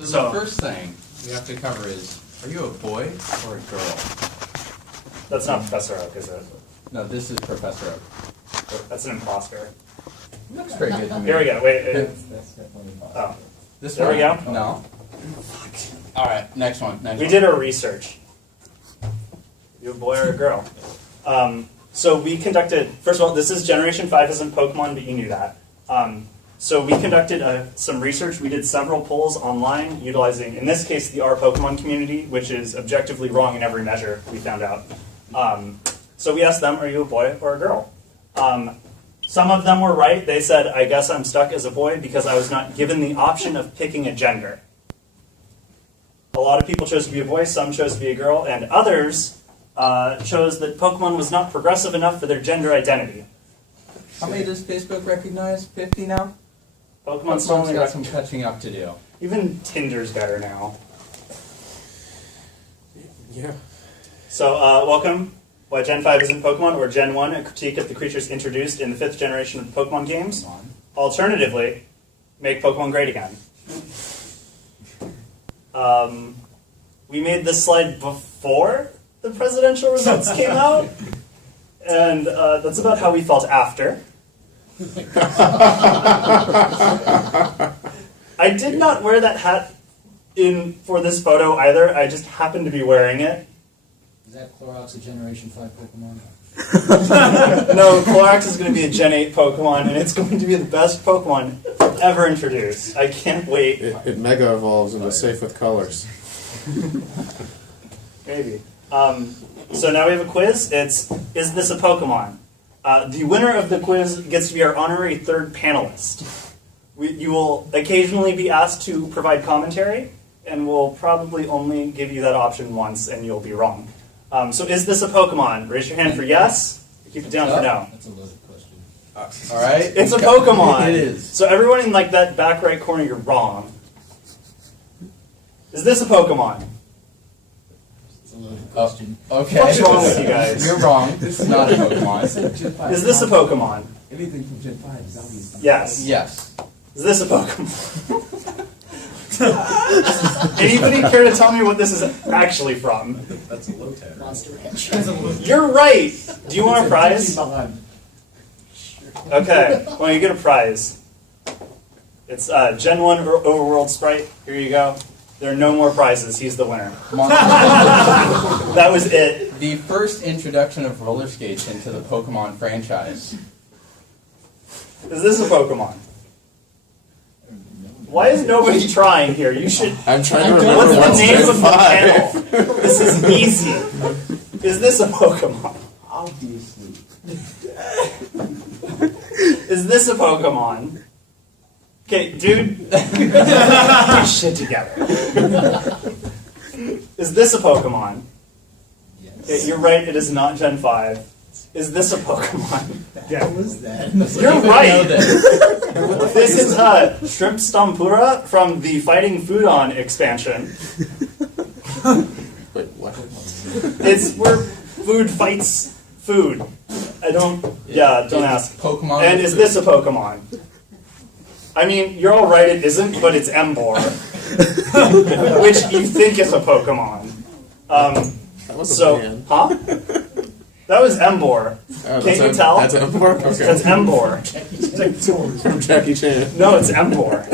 So the first thing we have to cover is, are you a boy or a girl? That's not Professor Oak, is it? No, this is Professor Oak. That's an imposter. Looks pretty good to me. Here we go. Wait. Oh. This There one? we go. No. All right, next one. We did our research. You a boy or a girl? So we conducted, first of all, this is Generation 5 isn't Pokemon, but you knew that. So we conducted some research. We did several polls online utilizing, in this case, the R Pokemon community, which is objectively wrong in every measure, we found out. So we asked them, are you a boy or a girl? Some of them were right. They said, I guess I'm stuck as a boy because I was not given the option of picking a gender. A lot of people chose to be a boy, some chose to be a girl, and others chose that Pokemon was not progressive enough for their gender identity. How many does Facebook recognize? 50 now? Pokemon's Pokemon's got some catching up to do. Even Tinder's better now. Yeah. So, welcome. Why Gen 5 isn't Pokemon, or Gen 1, a critique of the creatures introduced in the 5th generation of the Pokemon games. Alternatively, make Pokemon great again. We made this slide before the presidential results came out, and that's about how we felt after. I did not wear that hat for this photo either. I just happened to be wearing it. Is that Clorox a Generation 5 Pokemon? No, Clorox is going to be a Gen 8 Pokemon, and it's going to be the best Pokemon ever introduced. I can't wait. It mega evolves into safe with colors. Maybe. So now we have a quiz. Is this a Pokemon? The winner of the quiz gets to be our honorary third panelist. You will occasionally be asked to provide commentary, and we'll probably only give you that option once, and you'll be wrong. So is this a Pokemon? Raise your hand for yes. Keep it down for no. That's a loaded question. All right. It's a Pokemon. It is. So everyone in like that back right corner, you're wrong. Is this a Pokemon? It's a loaded question. Okay. What's wrong with you guys? You're wrong. This is not a Pokemon. Is this a Pokemon? Anything from Gen 5 is obvious. Yes. Yes. Is this a Pokemon? Anybody care to tell me what this is actually from? That's a low tag. Monster Ranch. You're right. Do you want a prize? Okay. Well, you get a prize. It's Gen 1 Overworld Sprite. Here you go. There are no more prizes. He's the winner. That was it. The first introduction of roller skates into the Pokemon franchise. Is this a Pokemon? Why is nobody trying here? You should. I'm trying to remember What's the what's name Gen of the 5. panel? This is easy. Is this a Pokemon? Obviously. Is this a Pokemon? Okay, dude. Get your shit together. Is this a Pokemon? Yes. Okay, you're right, it is not Gen 5. Is this a Pokemon? What was that? You're right! This is Shrimp Stampura from the Fighting Foodon expansion. Wait, what? It's where food fights food. Don't ask. Pokemon. And is this a Pokemon? I mean, you're all right, it isn't, but it's Embor. Which you think is a Pokemon. That was a man. Huh? That was Embor. Oh, Can't you tell? That's Embor? Okay. That's Embor. From Jackie Chan. No, it's Embor.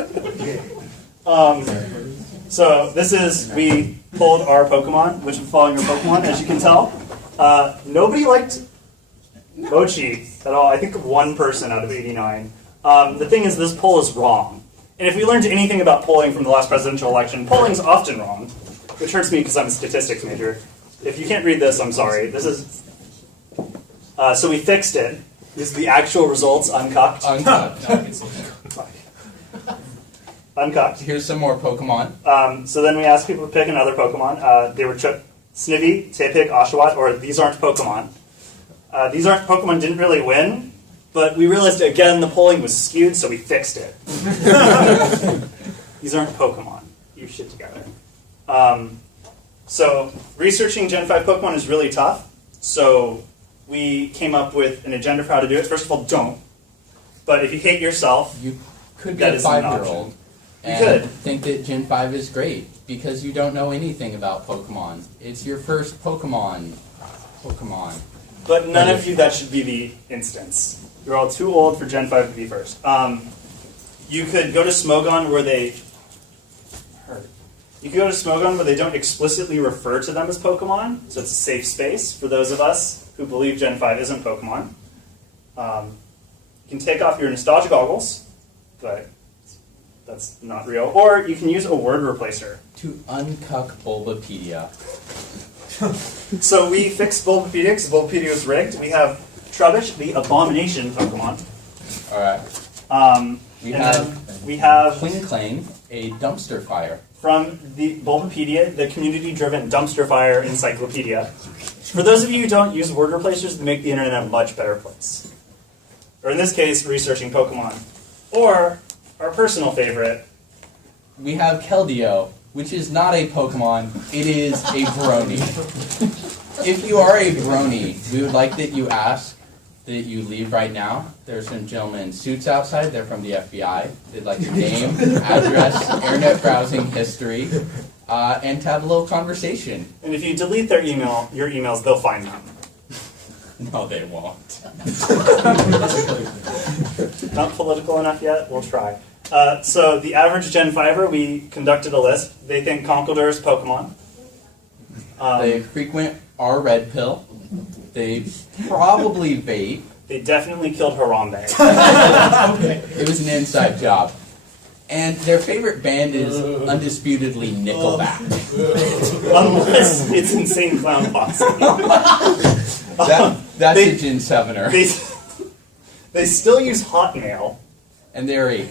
So this is, we pulled our Pokemon, which is following your Pokemon, as you can tell. Nobody liked Mochi at all. I think one person out of 89. The thing is, this poll is wrong. And if we learned anything about polling from the last presidential election, polling's often wrong, which hurts me because I'm a statistics major. If you can't read this, I'm sorry. This is... so we fixed it. This is the actual results, uncucked. Uncucked. Here's some more Pokemon. So then we asked people to pick another Pokemon. They were Snivy, Tepig, Oshawott, or These Aren't Pokemon. These Aren't Pokemon didn't really win, but we realized, again, the polling was skewed, so we fixed it. These aren't Pokemon. You shit together. So researching Gen 5 Pokemon is really tough, so we came up with an agenda for how to do it. First of all, don't. But if you hate yourself, You could be that a is an 5-year-old. option. and could. think that Gen 5 is great because you don't know anything about Pokemon. It's your first Pokemon. But none of you, that should be the instance. You're all too old for Gen 5 to be first. You could go to Smogon where they... You could go to Smogon where they don't explicitly refer to them as Pokemon, so it's a safe space for those of us who believe Gen 5 isn't Pokemon. You can take off your nostalgia goggles, but that's not real. Or you can use a word replacer. To uncuck Bulbapedia. So we fixed Bulbapedia because Bulbapedia was rigged. We have Trubbish, the abomination Pokemon. Alright. We have Klinklang, a dumpster fire. from the Bulbapedia, the community-driven dumpster fire encyclopedia. For those of you who don't use word replacers, they make the internet a much better place. Or in this case, researching Pokemon. Or our personal favorite. We have Keldeo, which is not a Pokemon, it is a brony. If you are a brony, we would like that you ask that you leave right now. There's some gentlemen in suits outside, they're from the FBI. They'd like your name, address, internet browsing history, and to have a little conversation. And if you delete their email, your emails, they'll find them. No, they won't. Not political enough yet? We'll try. So the average Gen 5er, we conducted a list. They think Conkeldurr is Pokemon. They frequent our red pill. They probably vape. They definitely killed Harambe. It was an inside job. And their favorite band is undisputedly Nickelback. Unless it's Insane Clown Posse. That's They- a Gen 7er. They still use Hotmail. And they're a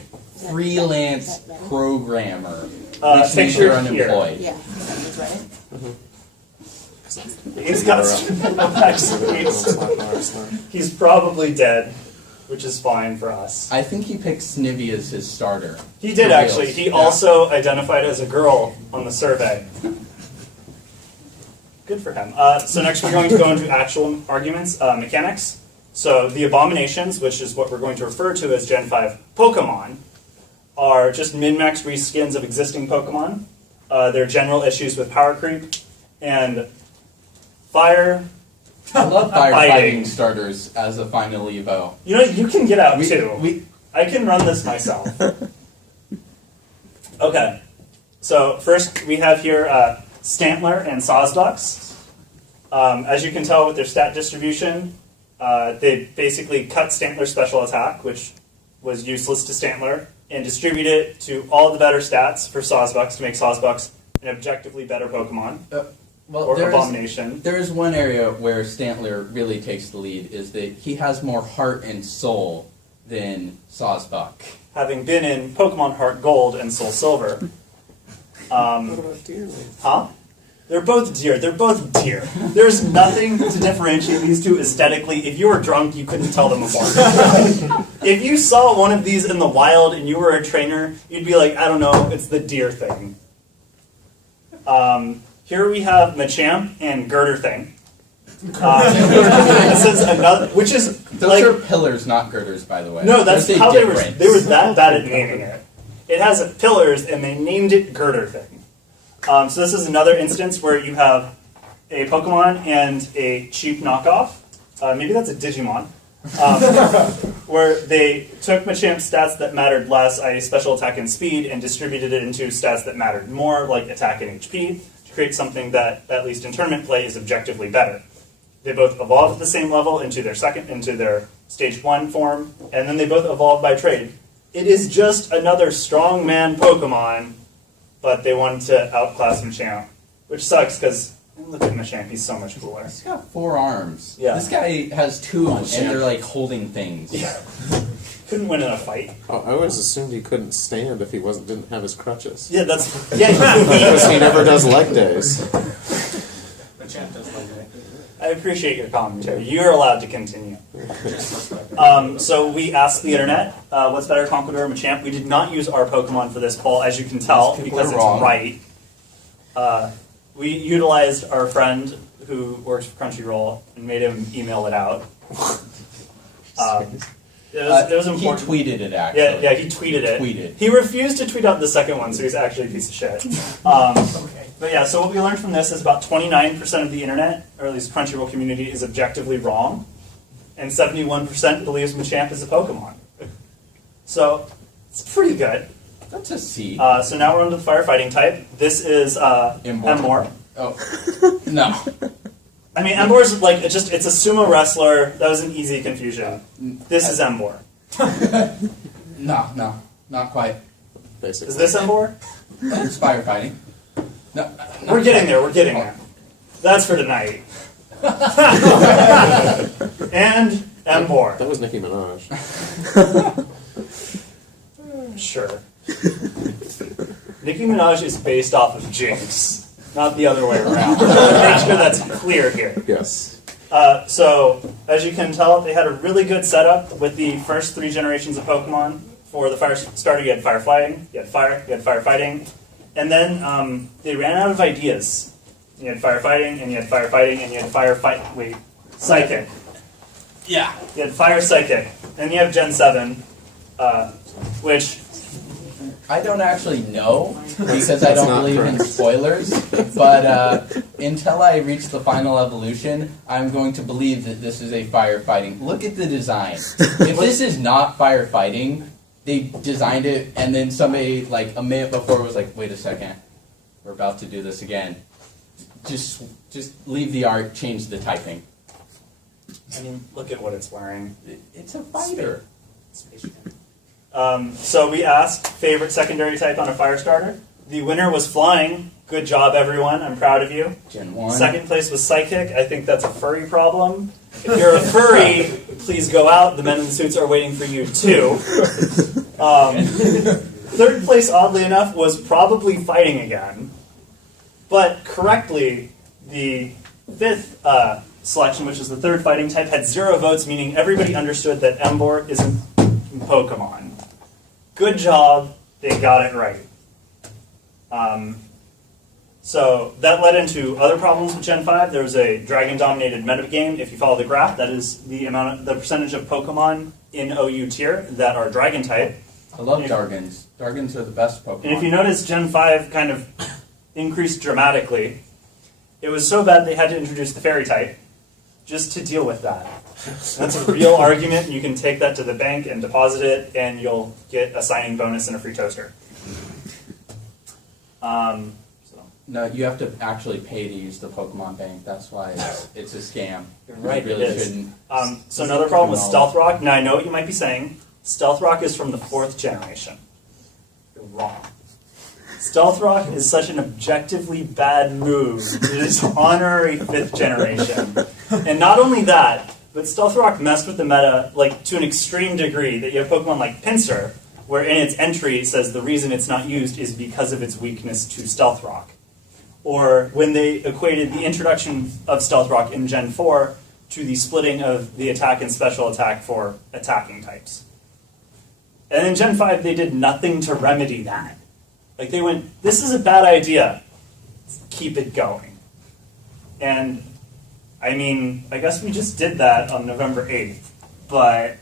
freelance programmer, which means Picture they're here. unemployed. Yeah, that's right. He's got He's probably dead, which is fine for us. I think he picked Snivy as his starter. He did For actually. reals. He Yeah. also identified as a girl on the survey. Good for him. So next we're going to go into actual arguments, mechanics. So the abominations, which is what we're going to refer to as Gen 5 Pokemon, are just min-max reskins of existing Pokemon. There are general issues with power creep and fire. I love Fighting. firefighting starters as a final Evo. You know, you can get out too. We, I can run this myself. Okay. So first we have here Stantler and Sawsbucks. As you can tell with their stat distribution, they basically cut Stantler's special attack, which was useless to Stantler, and distribute it to all the better stats for Sawsbucks to make Sawsbucks an objectively better Pokemon, well, or there's, Abomination. there's one area where Stantler really takes the lead, is that he has more heart and soul than Sawsbuck. Having been in Pokemon Heart Gold and Soul Silver. What about deer? Huh? They're both deer. They're both deer. There's nothing to differentiate these two aesthetically. If you were drunk, you couldn't tell them apart. If you saw one of these in the wild and you were a trainer, you'd be like, I don't know, it's the deer thing. Here we have Machamp and Girder Thing. This is another, which is Those like, are pillars, not girders, by the way. no, that's There's a how they were difference. that bad at naming it. It has pillars, and they named it Girder Thing. So this is another instance where you have a Pokemon and a cheap knockoff. Maybe that's a Digimon. Where they took Machamp's stats that mattered less, i.e. special attack and speed, and distributed it into stats that mattered more, like attack and HP, to create something that, at least in tournament play, is objectively better. They both evolved at the same level into their stage 1 form, and then they both evolved by trade. It is just another strongman Pokemon, but they wanted to outclass Machamp, which sucks because look at Machamp, he's so much cooler. He's got 4 arms. Yeah. This guy has 2, and they're like holding things. Yeah. Couldn't win in a fight. Oh, I always assumed he couldn't stand if he didn't have his crutches. Yeah, that's Because he never does leg days. I appreciate your commentary. You're allowed to continue. So we asked the internet, what's better, Conkeldurr or Machamp? We did not use our Pokemon for this poll, as you can tell, People because are it's wrong. right. We utilized our friend who works for Crunchyroll and made him email it out. It was important. He tweeted it, actually. Yeah, he tweeted it. He refused to tweet out the second one, so he's actually a piece of shit. But yeah, so what we learned from this is about 29% of the internet, or at least Crunchyroll community, is objectively wrong, and 71% believes Machamp is a Pokemon. So it's pretty good. That's a C. So now we're on to the firefighting type. This is Embor. Oh, no. I mean, Embor's like, it's a sumo wrestler. That was an easy confusion. This is Embor. No, not quite. Basically. Is this Embor? It's firefighting. No, We're getting there. We're getting there. That's for tonight. And Embor. That was Nicki Minaj. Sure. Nicki Minaj is based off of Jinx, not the other way around. Make sure that's clear here. Yes. So, as you can tell, they had a really good setup with the first 3 generations of Pokemon. For the fire starter, you had firefighting, you had firefighting, and then they ran out of ideas. You had firefighting, and you had firefighting, and you had psychic. Yeah. You had fire psychic, and you have Gen 7, which I don't actually know, because I don't believe in spoilers, but until I reach the final evolution, I'm going to believe that this is a firefighting. Look at the design. If this is not firefighting, they designed it, and then somebody, like, a minute before was like, wait a second, we're about to do this again. Just leave the art, change the typing. I mean, look at what it's wearing. It's a fighter. So we asked favorite secondary type on a fire starter. The winner was flying. Good job, everyone. I'm proud of you. Gen 1. Second place was psychic. I think that's a furry problem. If you're a furry, please go out. The men in the suits are waiting for you, too. Third place, oddly enough, was probably fighting again. But correctly, the 5th selection, which is the 3rd fighting type, had 0 votes, meaning everybody understood that Embor isn't Pokemon. Good job, they got it right. So that led into other problems with Gen 5. There was a dragon-dominated metagame. If you follow the graph, that is the percentage of Pokemon in OU tier that are dragon type. I love Dargans. Dargans are the best Pokemon. And if you notice, Gen 5 kind of increased dramatically. It was so bad they had to introduce the fairy type just to deal with that. That's a real argument. You can take that to the bank and deposit it, and you'll get a signing bonus and a free toaster. No, you have to actually pay to use the Pokemon Bank. That's why it's a scam. You're right, You really it is. shouldn't. So another problem with Stealth Rock. Now I know what you might be saying. Stealth Rock is from the 4th generation. You're wrong. Stealth Rock is such an objectively bad move. It is honorary 5th generation. And not only that, but Stealth Rock messed with the meta like to an extreme degree that you have Pokemon like Pinsir, where in its entry it says the reason it's not used is because of its weakness to Stealth Rock. Or when they equated the introduction of Stealth Rock in Gen 4 to the splitting of the attack and special attack for attacking types. And in Gen 5 they did nothing to remedy that. Like they went, this is a bad idea, keep it going. And I mean, I guess we just did that on November 8th, but...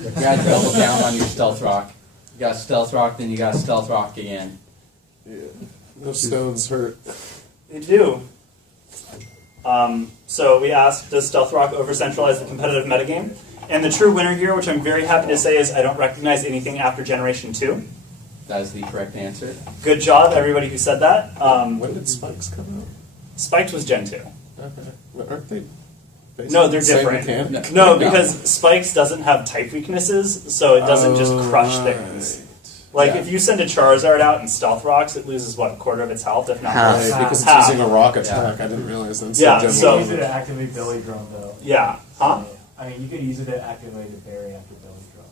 You gotta double down on your Stealth Rock. You got Stealth Rock, then you got Stealth Rock again. Yeah. Those stones hurt. They do. So we asked, does Stealth Rock over-centralize the competitive metagame? And the true winner here, which I'm very happy to say, is I don't recognize anything after Generation 2. That is the correct answer. Good job, everybody who said that. When did Spikes come out? Spiked was Gen 2. Okay. Well, aren't they basically No, they're the same different. mechanic? No, because Spikes doesn't have type weaknesses, so it doesn't just crush things. Like, Yeah. if you send a Charizard out in Stealth Rocks, it loses, what, a quarter of its health, if not Half. more? Right, because it's Half. using a rock attack. I didn't realize that. Yeah, Gen so- one. You could use it to activate Belly Drum, though. Yeah. Huh? I mean, you could use it to activate a berry after Belly Drum.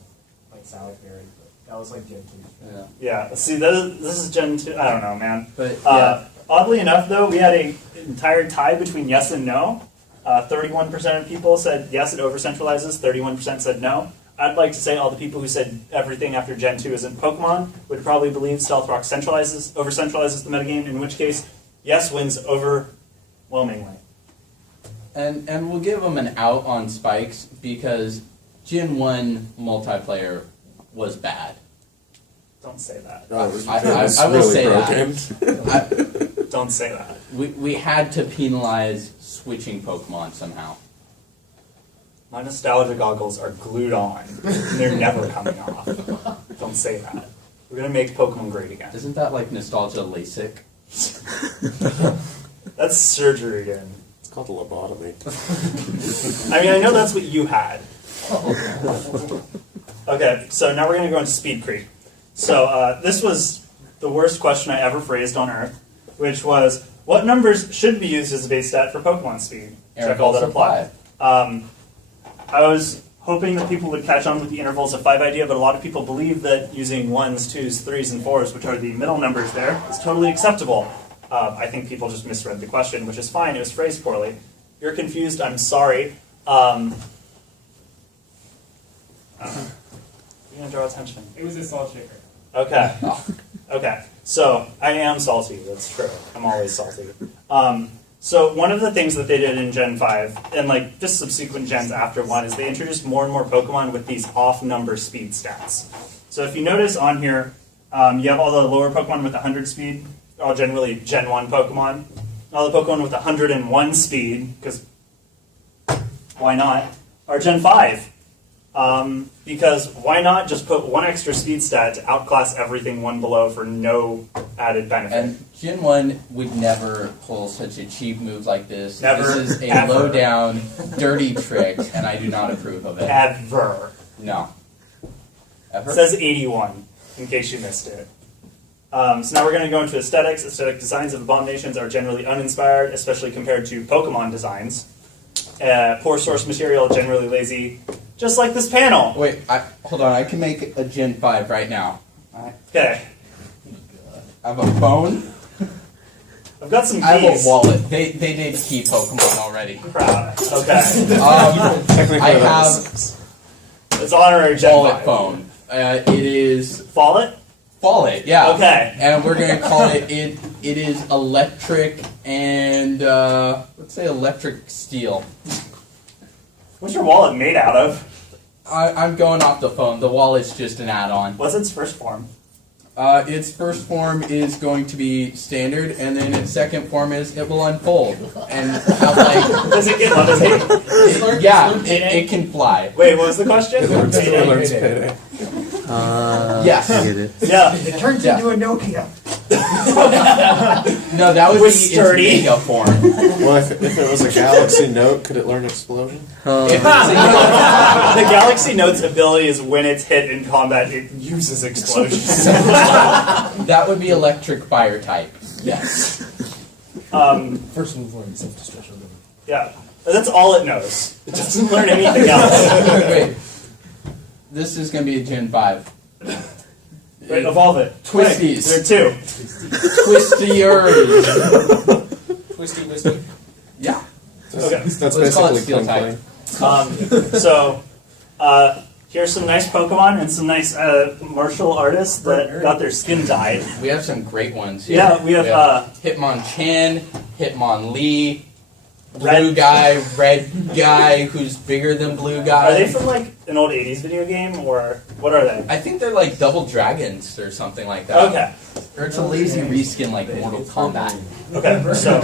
Like Salad Berry, but that was like Gen 2. Yeah. Yeah, see, this is Gen 2. I don't know, man. But yeah, Oddly enough, though, we had an entire tie between yes and no. 31% of people said yes, it over-centralizes. 31% said no. I'd like to say all the people who said everything after Gen 2 isn't Pokemon would probably believe Stealth Rock over-centralizes the metagame, in which case, yes wins overwhelmingly. and we'll give them an out on Spikes because Gen 1 multiplayer was bad. Don't say that. Oh, it was, I will really say broken. Don't say that. We had to penalize switching Pokemon somehow. My nostalgia goggles are glued on. And they're never coming off. Don't say that. We're gonna make Pokemon great again. Isn't that like nostalgia LASIK? That's surgery again. It's called a lobotomy. I mean, I know that's what you had. Okay, so now we're gonna go into speed creep. So this was the worst question I ever phrased on Earth, which was, what numbers should be used as a base stat for Pokemon speed? Check all that apply. I was hoping that people would catch on with the intervals of 5 idea, but a lot of people believe that using 1s, 2s, 3s, and 4s, which are the middle numbers there, is totally acceptable. I think people just misread the question, which is fine. It was phrased poorly. If you're confused, I'm sorry. You're going to draw attention. It was a salt shaker. Okay. Okay. So I am salty. That's true. I'm always salty. So one of the things that they did in Gen 5, and like just subsequent gens after 1, is they introduced more and more Pokemon with these off-number speed stats. So if you notice on here, you have all the lower Pokemon with 100 speed, all generally Gen 1 Pokemon. All the Pokemon with 101 speed, because why not, are Gen 5. Because why not just put one extra speed stat to outclass everything one below for no added benefit? And Gen 1 would never pull such a cheap move like this. Never, This is a ever. low-down, dirty trick, and I do not approve of it. Ever. No. Ever? It says 81, in case you missed it. So now we're going to go into aesthetics. Aesthetic designs of abominations are generally uninspired, especially compared to Pokemon designs. Poor source material, generally lazy, just like this panel. Wait, hold on. I can make a Gen 5 right now. Okay, I have a phone. I've got some keys. I have a wallet. They did key Pokemon already. Crap. Okay, Technically, I that have was- it's honorary Gen wallet 5. phone. It is Fallet? Wallet, yeah. Okay. And we're gonna call it. It is electric and let's say electric steel. What's your wallet made out of? I'm going off the phone. The wallet's just an add-on. What's its first form? Its first form is going to be standard, and then its second form is it will unfold and have like. Does it get levitating? It can fly. Wait, what was the question? It learns payday. Yes. I get it. Yeah. It turns Yeah. into a Nokia. No, that would With be its sturdy. mega form. Well, if it was a Galaxy Note, could it learn Explosion? If it's The Galaxy Note's ability is when it's hit in combat, it uses explosions. that would be electric fire type. Yes. First move learn self-destruct ability. Yeah. That's all it knows. It doesn't learn anything else. Wait. This is going to be a Gen 5. Wait, evolve it. Twisties. Wait, there are 2. Twistiers. Twisty, twisty. Yeah. Okay. That's Let's call it basically steel Pling type. Pling. So, here's some nice Pokemon and some nice martial artists that got their skin dyed. We have some great ones here. Yeah, we have Hitmonchan, Hitmonlee, blue Red- guy, red guy who's bigger than blue guy. are they from like an old 80s video game, or what are they? I think they're like double dragons or something like that. Okay. Or it's a lazy reskin like Mortal Kombat. Okay, so,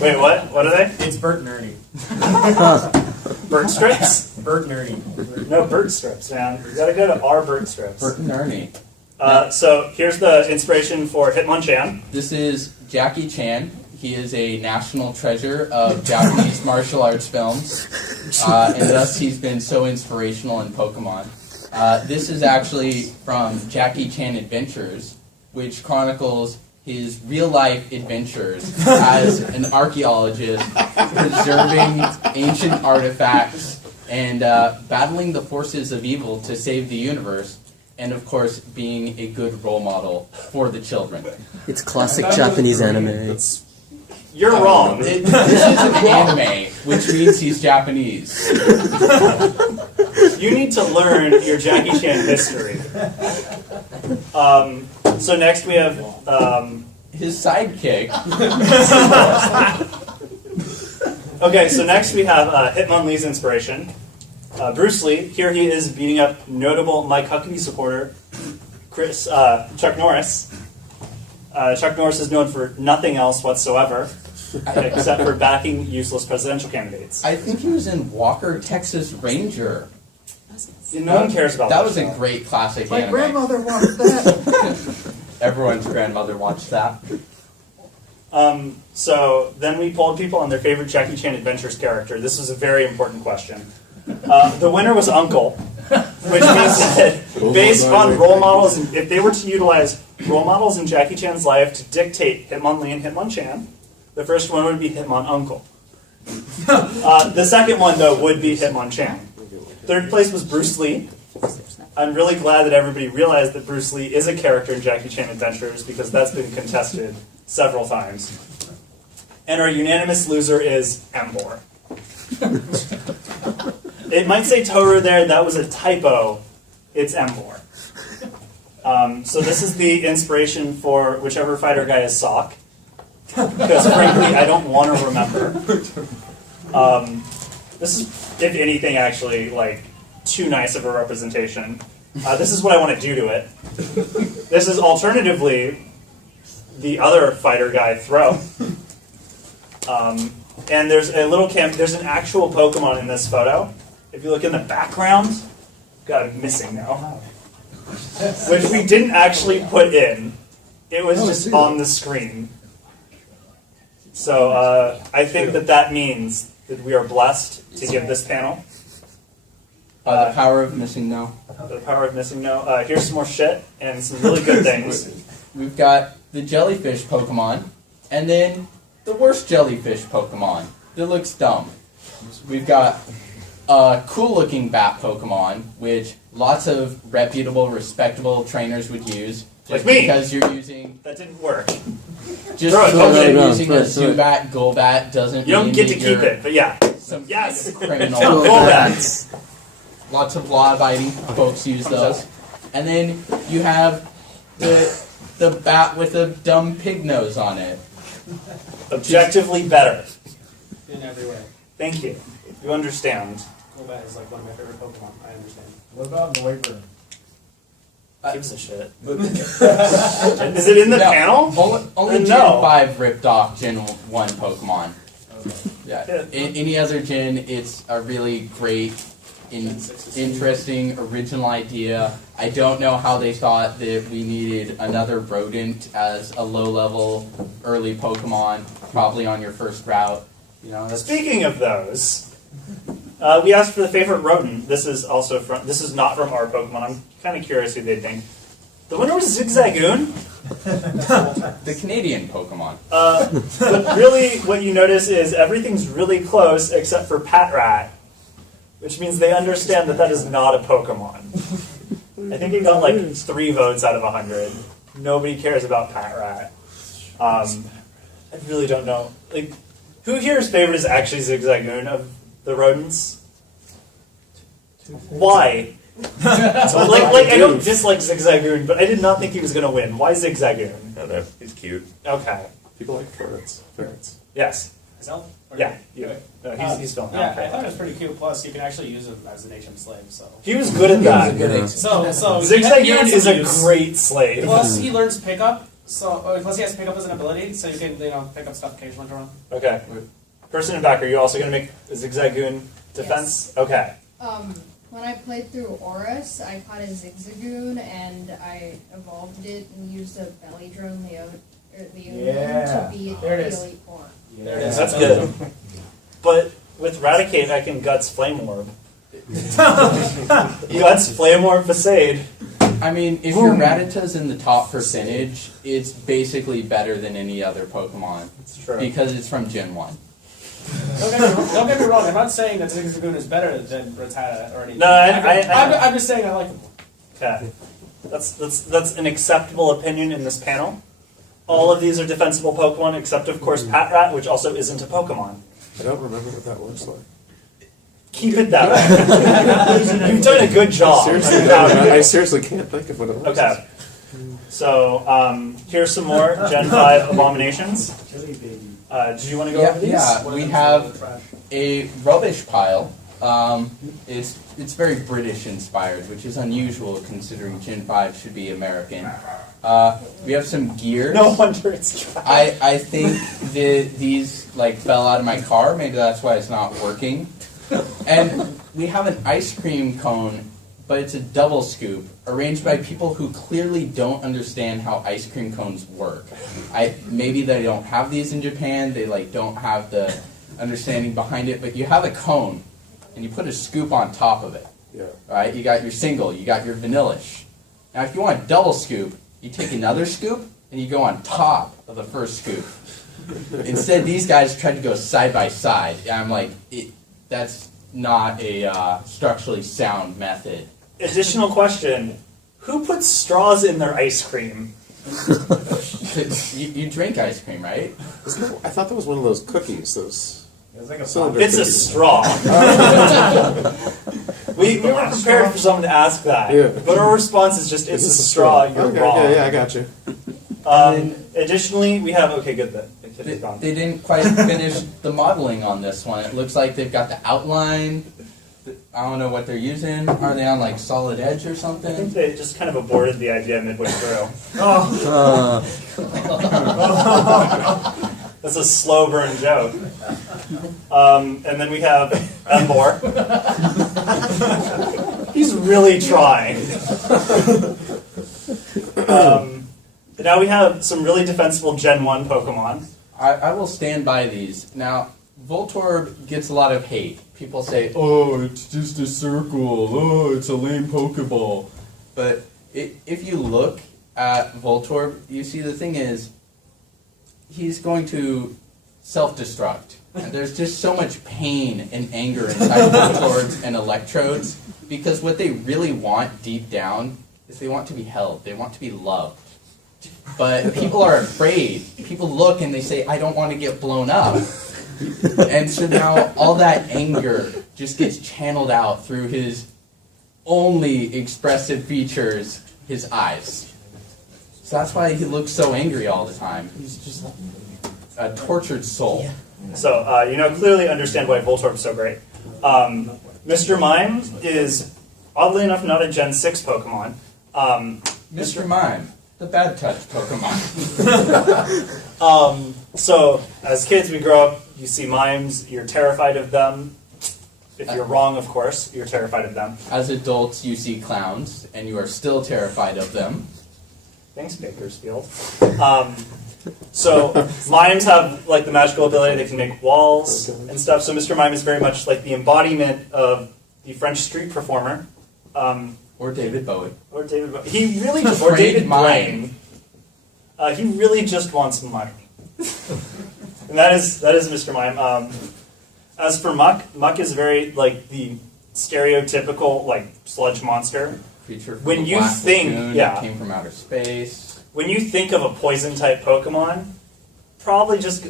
wait, what? What are they? It's Bert and Ernie. Bird strips? Bert and Ernie. No, bird strips, man. You gotta go to our bird strips. Bert and Ernie. So here's the inspiration for Hitmonchan. This is Jackie Chan. He is a national treasure of Japanese martial arts films, and thus he's been so inspirational in Pokemon. This is actually from Jackie Chan Adventures, which chronicles his real-life adventures as an archaeologist, preserving ancient artifacts and battling the forces of evil to save the universe, and of course being a good role model for the children. It's classic Japanese anime. You're wrong. This is an anime, which means he's Japanese. You need to learn your Jackie Chan history. So next we have His sidekick. okay. So next we have Hitmonlee's inspiration. Bruce Lee, here he is beating up notable Mike Huckabee supporter Chuck Norris. Chuck Norris is known for nothing else whatsoever, except for backing useless presidential candidates. I think he was in Walker, Texas Ranger. No one cares about that. That was a show. great classic My anime. grandmother watched that. Everyone's grandmother watched that. So then we polled people on their favorite Jackie Chan Adventures character. This was a very important question. The winner was Uncle, which means that based on role models, and if they were to utilize role models in Jackie Chan's life to dictate Hitmonlee and Hitmonchan, the first one would be Hitmonuncle. The second one, though, would be Hitmonchan. Third place was Bruce Lee. I'm really glad that everybody realized that Bruce Lee is a character in Jackie Chan Adventures because that's been contested several times. And our unanimous loser is Embor. It might say Toru there, that was a typo. It's Embor. So this is the inspiration for whichever fighter guy is Sock. Because frankly, I don't want to remember. This is, if anything, actually, like, too nice of a representation. This is what I want to do to it. This is alternatively the other fighter guy, Throw. And there's a little there's an actual Pokemon in this photo. If you look in the background, got it missing now. Which we didn't actually put in. It was just on the screen. So I think that means that we are blessed to give this panel. The power of missing no. The power of missing no. Here's some more shit and some really good things. We've got the jellyfish Pokemon, and then the worst jellyfish Pokemon that looks dumb. We've got a cool-looking bat Pokemon, which lots of reputable, respectable trainers would use. Like me. Because you're using... That didn't work. Just Throw it, because okay. you're using a Zubat, Golbat doesn't You don't mean get to that keep you're it, but yeah. some Yes. criminal. No, go back. Lots of law-abiding folks use those. And then you have the bat with a dumb pig nose on it. Objectively better. In every way. Thank you. You understand. Golbat is like one of my favorite Pokemon. I understand. What about the Wyvern? Gives a shit. Is it in the No, panel? Only No. Gen 5 ripped off Gen 1 Pokemon. Okay. Yeah. Any other gen, it's a really great, interesting, original idea. I don't know how they thought that we needed another rodent as a low-level early Pokemon, probably on your first route. You know, that's, Speaking of those, we asked for the favorite rodent. This is also from. This is not from our Pokemon. I'm kind of curious who they think. The winner was Zigzagoon. the Canadian Pokemon. But really, what you notice is everything's really close except for Patrat, which means they understand that is not a Pokemon. I think it got like 3 votes out of 100. Nobody cares about Patrat. I really don't know. Like, who here's favorite is actually Zigzagoon of the rodents? Why? like I don't dislike Zigzagoon, but I did not think he was going to win. Why Zigzagoon? I don't know. He's cute. Okay. People like ferrets. Yes. Myself? Or Yeah. you? You. No, he's filming. Yeah, Okay. I thought it was pretty cute. Plus, you can actually use it as an HM slave. So, He was good at that. so Zigzagoon he has is some a use. great slave. Plus, he learns pickup. So, plus he has pickup as an ability, so you can pick up stuff occasionally from him. Okay. Person in back, are you also going to make a Zigzagoon defense? Okay. When I played through Oris, I caught a Zigzagoon and I evolved it and used a belly drone Leonian to be There it the is. elite form. There it is. That's good. But with Raticate, I can Guts Flame Orb. Guts Flame Orb Facade. I mean, if your Rattata's in the top percentage, it's basically better than any other Pokemon. That's true. Because it's from Gen 1. Don't get me wrong. I'm not saying that Zigzagoon is better than Rattata or anything. No, I'm just saying I like him. Okay. That's an acceptable opinion in this panel. All of these are defensible Pokemon, except of course Patrat, which also isn't a Pokemon. I don't remember what that looks like. Keep it that way. You've done a good job. Seriously, I'm proud of you. I seriously can't think of what it looks like. Okay. So here's some more Gen 5 abominations. Do you want to go over these? Yeah, we have a rubbish pile, It's very British inspired, which is unusual considering Gen 5 should be American. We have some gears. No wonder it's dry. I think that these fell out of my car. Maybe that's why it's not working. And we have an ice cream cone, but it's a double scoop arranged by people who clearly don't understand how ice cream cones work. Maybe they don't have these in Japan. They don't have the understanding behind it. But you have a cone, and you put a scoop on top of it. Yeah. Right? You got your single. You got your vanillish. Now, if you want a double scoop, you take another scoop and you go on top of the first scoop. Instead, these guys tried to go side by side. And I'm like, that's not a structurally sound method. Additional question: who puts straws in their ice cream? You drink ice cream, right? I thought that was one of those cookies. Those. It was like a cylinder It's a cookies. straw. we were prepared for someone to ask that, Yeah. but our response is just, it's a straw, you're okay, wrong. Yeah, I got you. Additionally, we have, okay, good, the kid is gone. They didn't quite finish the modeling on this one. It looks like they've got the outline. I don't know what they're using. Are they on solid edge or I think something? they just kind of aborted the idea midway through. That's a slow burn joke. And then we have Embor. He's really trying. Now we have some really defensible Gen 1 Pokemon. I will stand by these. Now, Voltorb gets a lot of hate. People say, oh, it's just a circle. Oh, it's a lame Pokeball. But if you look at Voltorb, you see the thing is, he's going to self-destruct. And there's just so much pain and anger inside Voltorbs and Electrodes, because what they really want deep down is they want to be held. They want to be loved. But people are afraid. People look and they say, I don't want to get blown up. And so now all that anger just gets channeled out through his only expressive features, his eyes. So that's why he looks so angry all the time. He's just a tortured soul. So, clearly understand why Voltorb's so great. Mr. Mime is, oddly enough, not a Gen 6 Pokemon. Mr. Mime, the bad touch Pokemon. So, as kids, we grow up, you see mimes, you're terrified of them. If you're wrong, of course, you're terrified of them. As adults, you see clowns, and you are still terrified of them. Thanks, Bakersfield. So, mimes have, the magical ability, they can make walls and stuff. So Mr. Mime is very much like the embodiment of the French street performer. Or David Bowie. Or David Bowie. He really, or David Blaine. He really just wants money. And that is Mr. Mime. As for Muck, Muck is very the stereotypical sludge monster. Creature from When the you Black think- Lagoon yeah. that came from outer space. When you think of a poison type Pokemon, probably just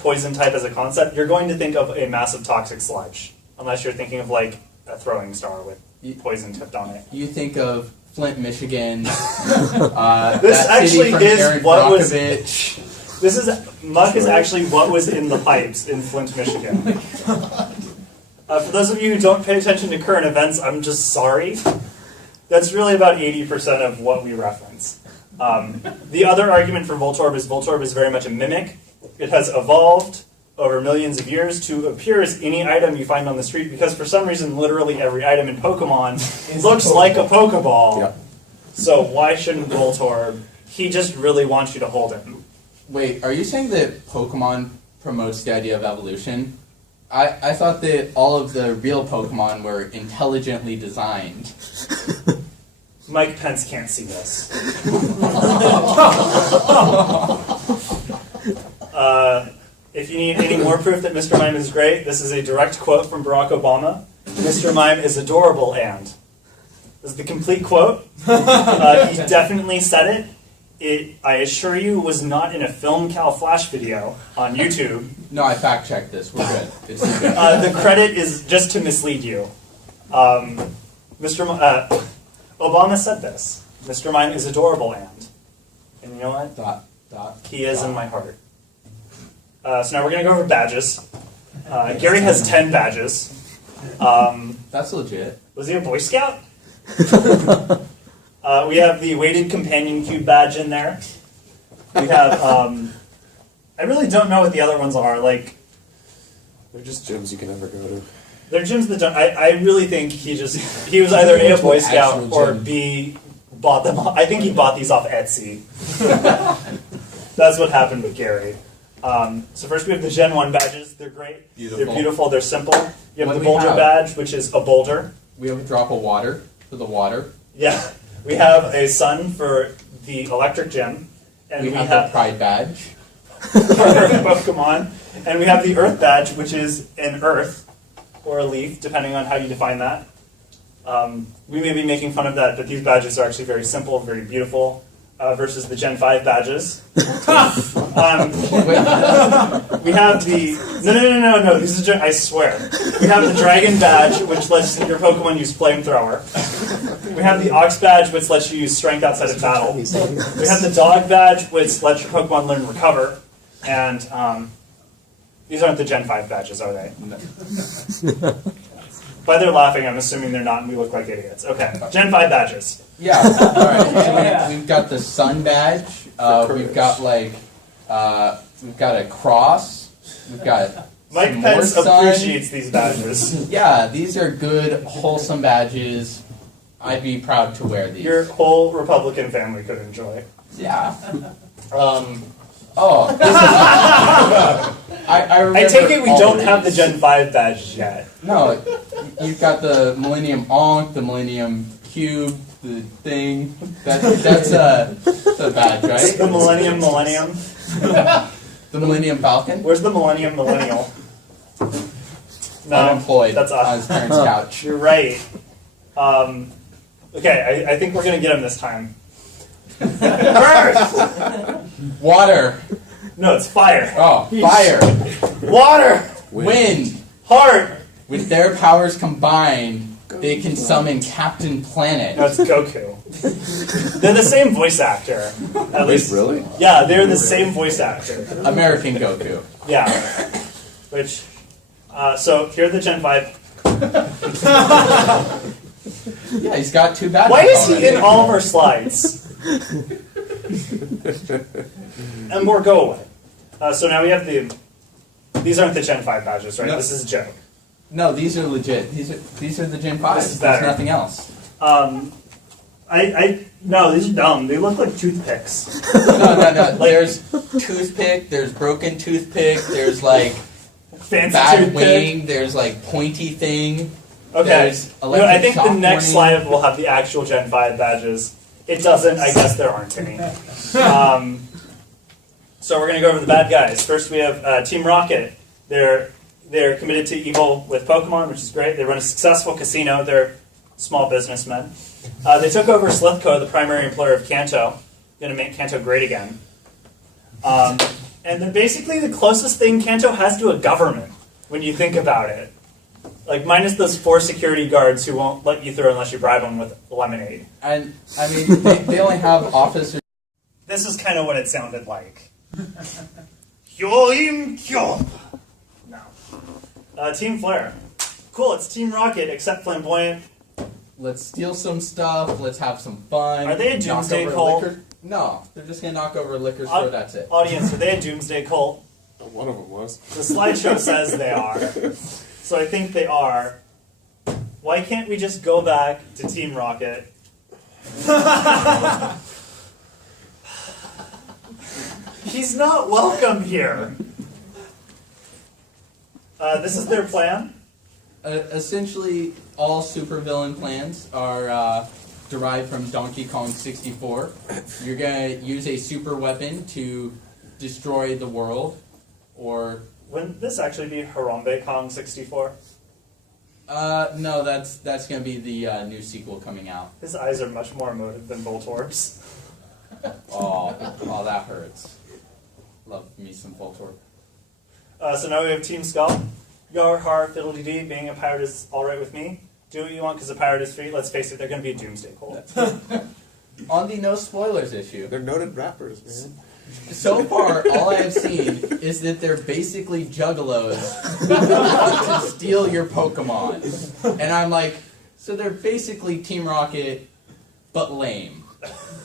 poison type as a concept, you're going to think of a massive toxic sludge, unless you're thinking of a throwing star with poison tipped on it. You think of Flint, Michigan. This that actually city from is Aaron what was. Brockovich. Muck is actually what was in the pipes in Flint, Michigan. For those of you who don't pay attention to current events, I'm just sorry. That's really about 80% of what we reference. The other argument for Voltorb is very much a mimic. It has evolved over millions of years to appear as any item you find on the street, because for some reason literally every item in Pokemon looks like a Pokeball. Yep. So why shouldn't Voltorb? He just really wants you to hold him. Wait, are you saying that Pokemon promotes the idea of evolution? I thought that all of the real Pokemon were intelligently designed. Mike Pence can't see this. If you need any more proof that Mr. Mime is great, this is a direct quote from Barack Obama. Mr. Mime is adorable and. This is the complete quote. He definitely said it. It, I assure you, was not in a Film Cal Flash video on YouTube. No, I fact-checked this. We're good. It's good. The credit is just to mislead you. Obama said this. Mr. Mime is adorable and you know what? He is in my heart. So now we're going to go over badges. Gary has 10 badges. That's legit. Was he a Boy Scout? We have the weighted companion cube badge in there. We have, I really don't know what the other ones are. Like, They're just gyms you can never go to. they're gyms that don't, I really think he was either A, a Boy Scout, Actual or gym. B, bought them. I think he bought these off Etsy. That's what happened with Gary. So first we have the Gen 1 badges. They're great. Beautiful. They're beautiful. They're simple. You have What the do we boulder have? badge, which is a boulder. We have a drop of water for the water. Yeah. We have a sun for the electric gym. And We have the pride badge. for Pokemon. And we have the Earth badge, which is an earth or a leaf, depending on how you define that. We may be making fun of that, but these badges are actually very simple, very beautiful, versus the Gen 5 badges. We have the... No, this is I swear. We have the Dragon badge, which lets your Pokemon use Flamethrower. We have the Ox badge, which lets you use Strength outside of battle. We have the Dog badge, which lets your Pokemon learn Recover. And these aren't the Gen 5 badges, are they? By their laughing, I'm assuming they're not, and we look like idiots. Okay, Gen 5 badges. Yeah. All right. So we've got the sun badge. We've got we've got a cross. We've got Mike some more Pence sun. appreciates these badges. Yeah, these are good, wholesome badges. I'd be proud to wear these. Your whole Republican family could enjoy. Yeah. Oh. This is, I remember I take it we all don't of have the these. Gen 5 badges yet. No, you've got the Millennium Ankh, the Millennium Cube, the thing. That's the badge, right? The Millennium. The Millennium Falcon. Where's the Millennial? No, Unemployed that's on us. his parents' couch. You're right. Okay, I think we're gonna get him this time. Earth! Water. No, it's fire. Oh, fire. Water! Wind. Heart! With their powers combined, they can summon Captain Planet. No, it's Goku. They're the same voice actor. At least, Really? yeah, they're the same voice actor. American Goku. Yeah. Which, so here are the Gen 5. Yeah, he's got two badges. Why is he already. in all of our slides? And more go away. So now we have these aren't the Gen 5 badges, right? No. This is a joke. No, these are legit. These are the Gen 5s. This is There's better. nothing else. No, these are dumb. They look like toothpicks. No. There's toothpick, there's broken toothpick, there's like Fancy bad toothpick. wing, there's like pointy thing. Okay. There's You know, I think the electric next shock slide will have the actual Gen 5 badges. It doesn't. I guess there aren't any. So we're going to go over the bad guys. First, we have Team Rocket. They're committed to evil with Pokemon, which is great. They run a successful casino. They're small businessmen. They took over Slithco, the primary employer of Kanto. Going to make Kanto great again. And they're basically the closest thing Kanto has to a government when you think about it. Like, minus those 4 security guards who won't let you through unless you bribe them with lemonade. And, I mean, they only have officers. This is kind of what it sounded like. Hyoim Kyop. No. Team Flare. Cool, it's Team Rocket, except flamboyant. Let's steal some stuff, let's have some fun. Are they a knock doomsday over cult? liquor. No, they're just going to knock over a liquor store, that's it. Audience, are they a doomsday cult? One of them was. The slideshow says they are. So I think they are. Why can't we just go back to Team Rocket? He's not welcome here. This is their plan. Essentially, all supervillain plans are derived from Donkey Kong 64. You're going to use a super weapon to destroy the world, or... Wouldn't this actually be Harambe Kong 64? No, that's going to be the new sequel coming out. His eyes are much more emotive than Voltorb's. Oh, that hurts. Love me some Voltorb. So now we have Team Skull. Yar har fiddle-dee-dee, being a pirate is alright with me. Do what you want because a pirate is free. Let's face it, they're going to be a doomsday cult. On the no spoilers issue. They're noted rappers, man. So far, all I have seen is that they're basically juggalos to steal your Pokemon. And I'm like, so they're basically Team Rocket, but lame.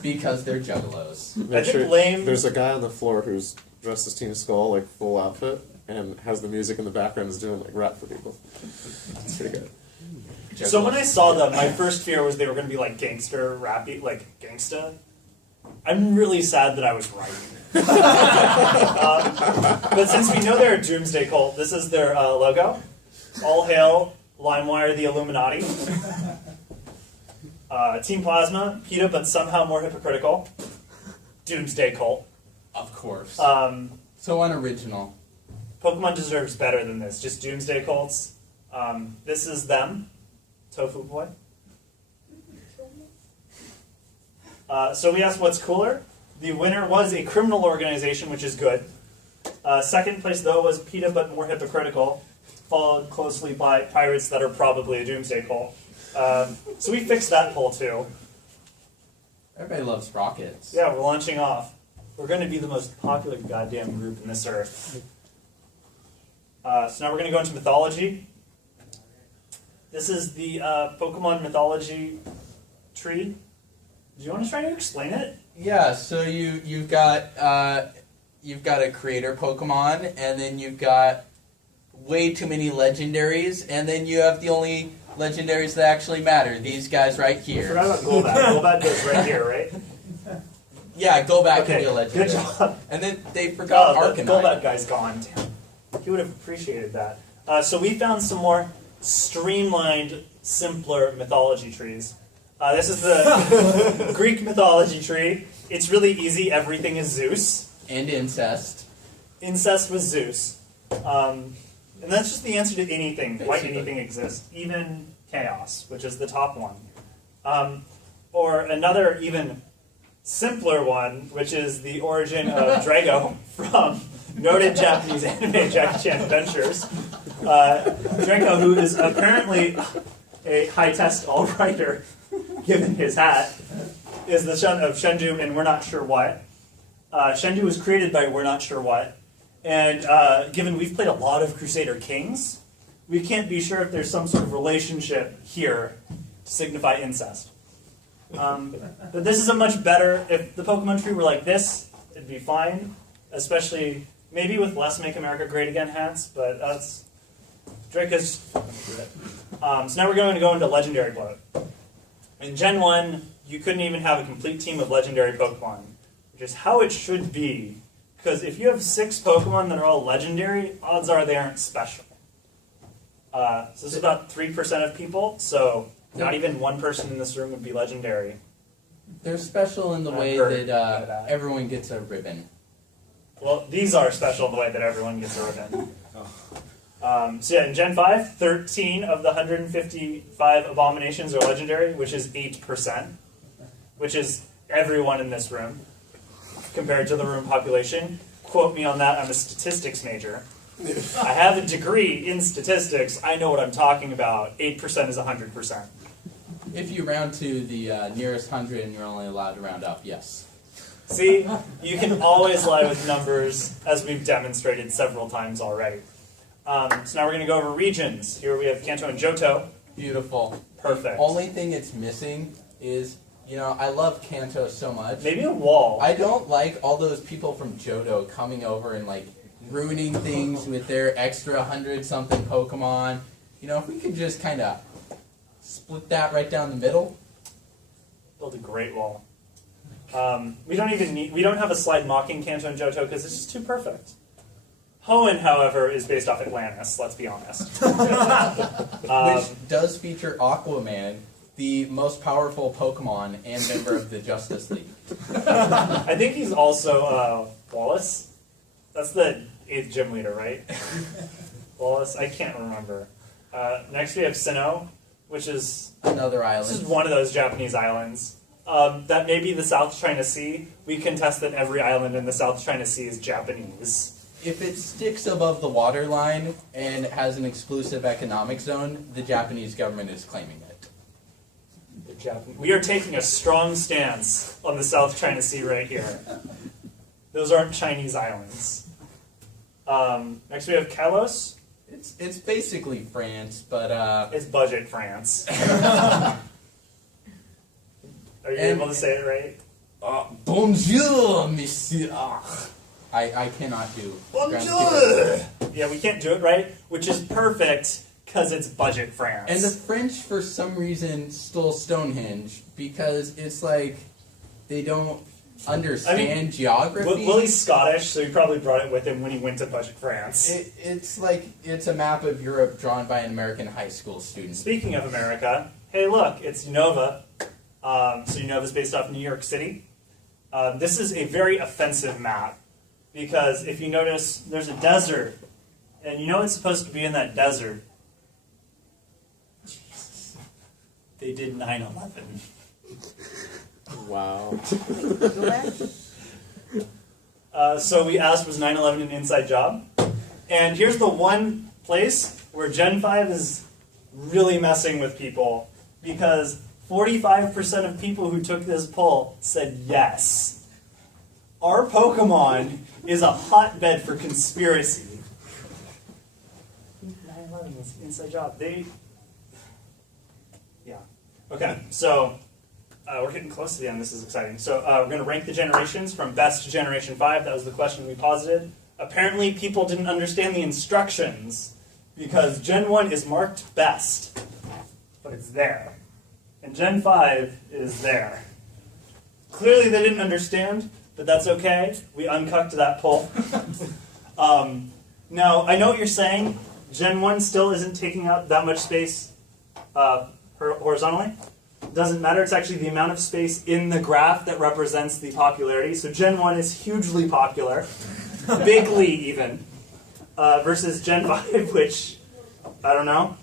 Because they're juggalos. I think lame. There's a guy on the floor who's dressed as Team Skull, like full outfit, and has the music in the background, is doing like rap for people. It's pretty good. So when I saw them, my first fear was they were going to be like gangster, rappy, like gangsta. I'm really sad that I was right. But since we know they're a doomsday cult, this is their logo. All hail LimeWire, the Illuminati. Team Plasma, PETA, but somehow more hypocritical. Doomsday cult. Of course. So unoriginal. Pokemon deserves better than this. Just doomsday cults. This is them. Tofu Boy. So we asked what's cooler. The winner was a criminal organization, which is good. Second place, though, was PETA, but more hypocritical, followed closely by pirates that are probably a doomsday cult. So we fixed that poll, too. Everybody loves rockets. Yeah, we're launching off. We're going to be the most popular goddamn group in this earth. So now we're going to go into mythology. This is the Pokemon mythology tree. Do you want to try to explain it? Yeah, so you've got a creator Pokemon, and then you've got way too many legendaries, and then you have the only legendaries that actually matter. These guys right I here. forgot about Golbat. Golbat goes right here, right? Yeah, Golbat Okay, can be a legendary. good job. And then they forgot Oh, the Arcanine. Golbat guy's gone. Damn. He would have appreciated that. So we found some more streamlined, simpler mythology trees. This is the Greek mythology tree. It's really easy. Everything is Zeus. And incest. Incest was Zeus. And that's just the answer to anything. Why Basically. anything exists. Even chaos, which is the top one. Or another even simpler one, which is the origin of Drago from noted Japanese anime Jackie Chan Adventures. Draco, who is apparently a high-test all-writer, given his hat, is the son of Shendu, and we're not sure what. Shendu was created by we're not sure what. And given we've played a lot of Crusader Kings, we can't be sure if there's some sort of relationship here to signify incest. But this is a much better, if the Pokemon tree were like this, it'd be fine. Especially, maybe with less Make America Great Again hats, but that's, Draco's. So now we're going to go into Legendary Bloat. In Gen 1, you couldn't even have a complete team of Legendary Pokemon, which is how it should be. Because if you have 6 Pokemon that are all Legendary, odds are they aren't special. So this is about 3% of people, so not even one person in this room would be Legendary. They're special in the I've way heard that everyone gets a ribbon. Well, these are special in the way that everyone gets a ribbon. So yeah, in Gen 5, 13 of the 155 abominations are Legendary, which is 8%, which is everyone in this room, compared to the room population. Quote me on that, I'm a statistics major. I have a degree in statistics, I know what I'm talking about. 8% is 100%. If you round to the nearest 100 and you're only allowed to round up, yes. See, you can always lie with numbers, as we've demonstrated several times already. So now we're going to go over regions. Here we have Kanto and Johto. Beautiful. Perfect. The only thing it's missing is, I love Kanto so much. Maybe a wall. I don't like all those people from Johto coming over and ruining things with their extra 100-something Pokemon. If we could just kind of split that right down the middle. Build a great wall. We don't have a slide mocking Kanto and Johto because it's just too perfect. Hoenn, however, is based off Atlantis, let's be honest. Which does feature Aquaman, the most powerful Pokemon and member of the Justice League. I think he's also Wallace. That's the 8th gym leader, right? Wallace? I can't remember. Next we have Sinnoh, which is another This is island. one of those Japanese islands. That may be the South China Sea. We contest that every island in the South China Sea is Japanese. If it sticks above the waterline and has an exclusive economic zone, the Japanese government is claiming it. We are taking a strong stance on the South China Sea right here. Those aren't Chinese islands. Next we have Kalos. It's basically France, but It's budget France. Are you able to say it right? bonjour, monsieur. I cannot do. Bonjour! Yeah, we can't do it right, which is perfect because it's budget France. And the French, for some reason, stole Stonehenge because it's like they don't understand geography. Willie's Scottish, so he probably brought it with him when he went to budget France. It's like it's a map of Europe drawn by an American high school student. Speaking of America, hey look, it's Unova. So Unova's based off New York City. This is a very offensive map because if you notice, there's a desert, and you know what's supposed to be in that desert? Jesus. They did 9/11. Wow. So we asked, was 9/11 an inside job? And here's the one place where Gen 5 is really messing with people because 45% of people who took this poll said yes. Our Pokemon is a hotbed for conspiracy. 9/11 was an inside job. Yeah. Okay, so we're getting close to the end. This is exciting. So we're going to rank the generations from best to Generation 5. That was the question we posited. Apparently, people didn't understand the instructions because Gen 1 is marked best, but it's there. And Gen 5 is there. Clearly, they didn't understand, but that's okay. We uncucked that poll. Now, I know what you're saying. Gen 1 still isn't taking up that much space horizontally. Doesn't matter, it's actually the amount of space in the graph that represents the popularity. So Gen 1 is hugely popular, bigly even, versus Gen 5, which, I don't know.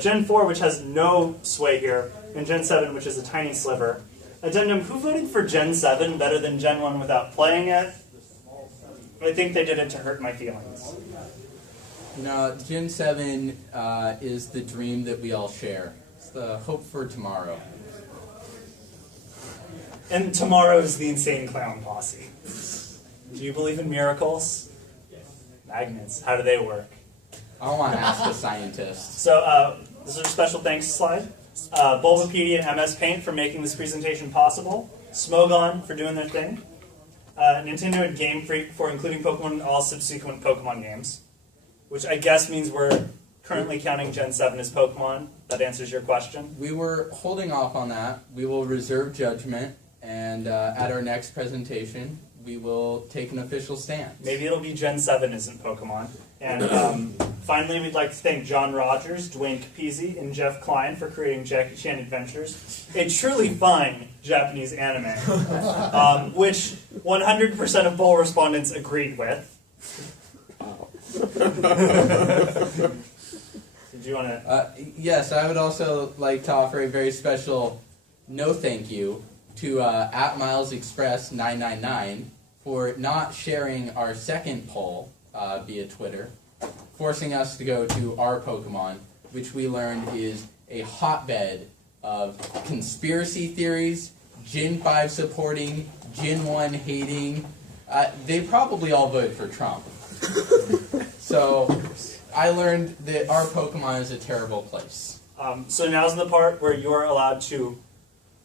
Gen 4, which has no sway here, and Gen 7, which is a tiny sliver. Addendum, who voted for Gen 7 better than Gen 1 without playing it? I think they did it to hurt my feelings. No, Gen 7 is the dream that we all share. It's the hope for tomorrow. And tomorrow is the Insane Clown Posse. Do you believe in miracles? Magnets, how do they work? I want to ask a scientist. So this is a special thanks slide. Bulbapedia and MS Paint for making this presentation possible. Smogon for doing their thing. Nintendo and Game Freak for including Pokemon in all subsequent Pokemon games. Which I guess means we're currently counting Gen 7 as Pokemon. That answers your question. We were holding off on that. We will reserve judgment, and at our next presentation, we will take an official stance. Maybe it'll be Gen 7 isn't Pokemon. And finally, we'd like to thank John Rogers, Dwayne Capizzi, and Jeff Klein for creating Jackie Chan Adventures, a truly fine Japanese anime, which 100% of poll respondents agreed with. Did you want to? Yes, I would also like to offer a very special no thank you to @MilesExpress999 for not sharing our second poll via Twitter, forcing us to go to our Pokemon, which we learned is a hotbed of conspiracy theories, Gen 5 supporting, Gen 1 hating. They probably all voted for Trump. So I learned that our Pokemon is a terrible place. So now's the part where you are allowed to,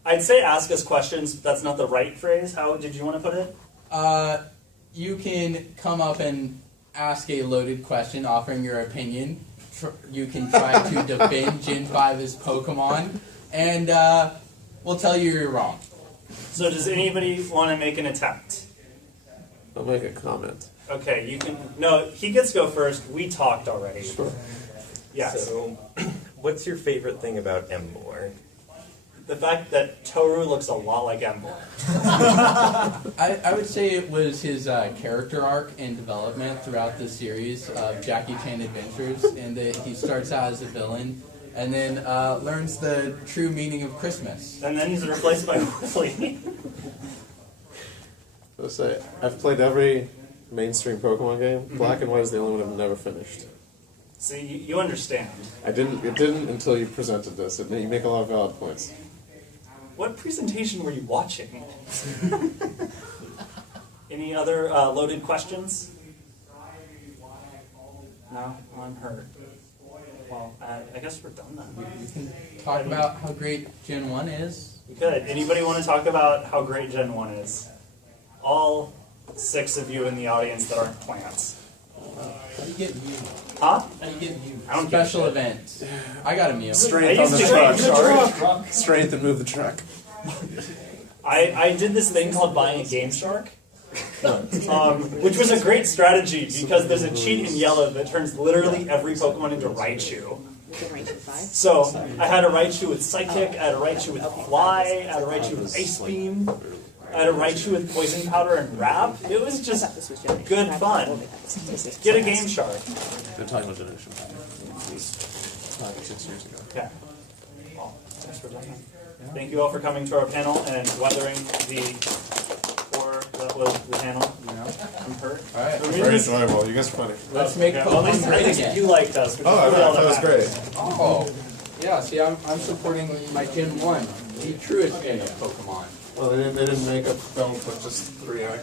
I'd say ask us questions, but that's not the right phrase. How did you want to put it? You can come up and ask a loaded question, offering your opinion. You can try to defend Gen 5 as Pokemon, and we'll tell you you're wrong. So does anybody want to make an attempt? I'll make a comment. Okay, you can. No, he gets to go first. We talked already. Sure. Yes. So, what's your favorite thing about Emboar? The fact that Toru looks a lot like Emboar. I would say it was his character arc and development throughout the series of Jackie Chan Adventures, and that he starts out as a villain and then learns the true meaning of Christmas. And then he's replaced by Willie. Let's say I've played every mainstream Pokemon game. Black and White is the only one I've never finished. See, you understand. It didn't until you presented this. You make a lot of valid points. What presentation were you watching? Any other loaded questions? No, I'm hurt. Well, I guess we're done then. We can talk about how great Gen 1 is. Good. Anybody want to talk about how great Gen 1 is? All 6 of you in the audience that aren't plants. How do you get mute? Huh? How do you get mute? I don't give a Special shit. event. I got a mute. I Strength on used the to game truck. Shark. Strength and move the truck. I did this thing called buying a Game Shark. Which was a great strategy because there's a cheat in yellow that turns literally every Pokemon into Raichu. So I had a Raichu with Psychic, I had a Raichu with Fly, I had a Raichu with Ice Beam, I had a Raichu with Poison Powder and Wrap. It was just good fun. Get a Game Shark. They're talking about Generation 5. It was 5 or 6 years ago. Okay. Well, thanks for doing that. Thank you all for coming to our panel and weathering the horror that was the panel. I'm hurt. All right. Very enjoyable. You guys are funny. Let's make Okay, well, at least Pokemon great again. you liked us. Which Oh, is I really all thought that was matters. great. Oh, yeah. See, I'm supporting my Gen 1, the truest gen of Pokemon. Well, they didn't make a film with just 3 actors.